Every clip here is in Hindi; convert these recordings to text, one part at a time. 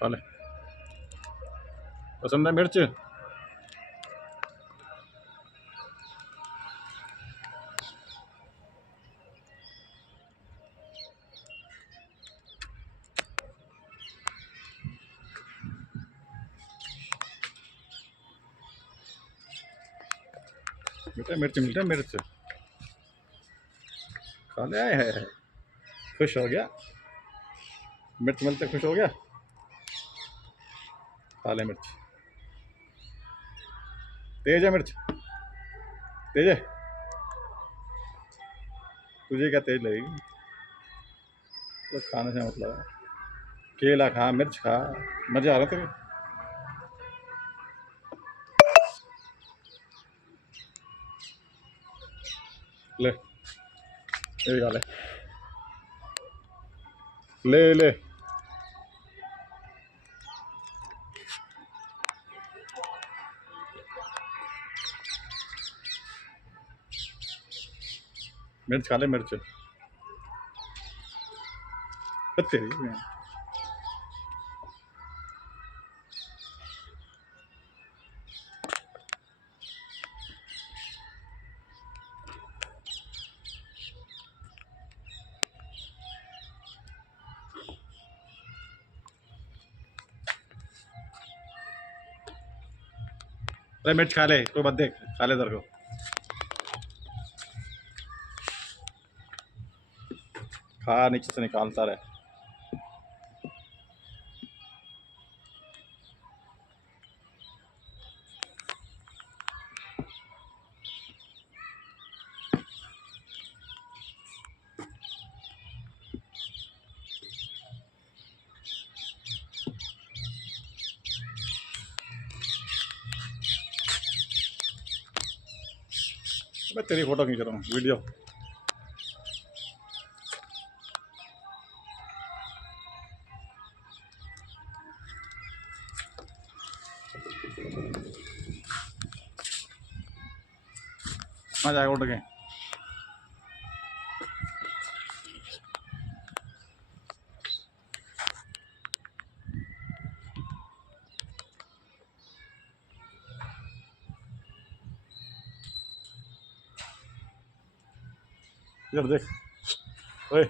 खा ले। पसंद है मिर्च? बेटा मिर्च मिलता है मिर्च, खा ले। है खुश हो गया, मिर्च मिलते खुश हो गया। खा ले मिर्च, तेज है मिर्च, तेज है। तुझे क्या तेज लगेगी, तो खाने से मतलब है। केला खा, मिर्च खा, मजा आ रहा तेरे। ले ये खा ले, ले ले। मिर्च खा ले मिर्च, तेरी। अरे मिर्च खा ले, कोई मत देख, खा ले तेरे को। खा, नीचे से निकालता रहे। मैं तेरी फोटो खींच रहा हूँ, वीडियो। आ जाएगा उठ के। इधर देख, ओए।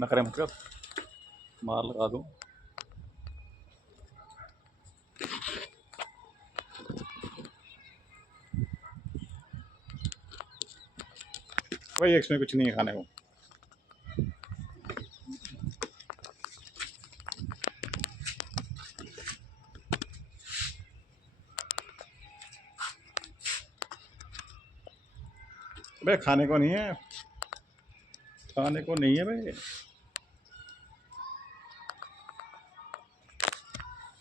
नखरे मत कर, मार लगा दूँ। भाई इसमें कुछ नहीं है खाने को। भाई खाने को नहीं है, खाने को नहीं है भाई।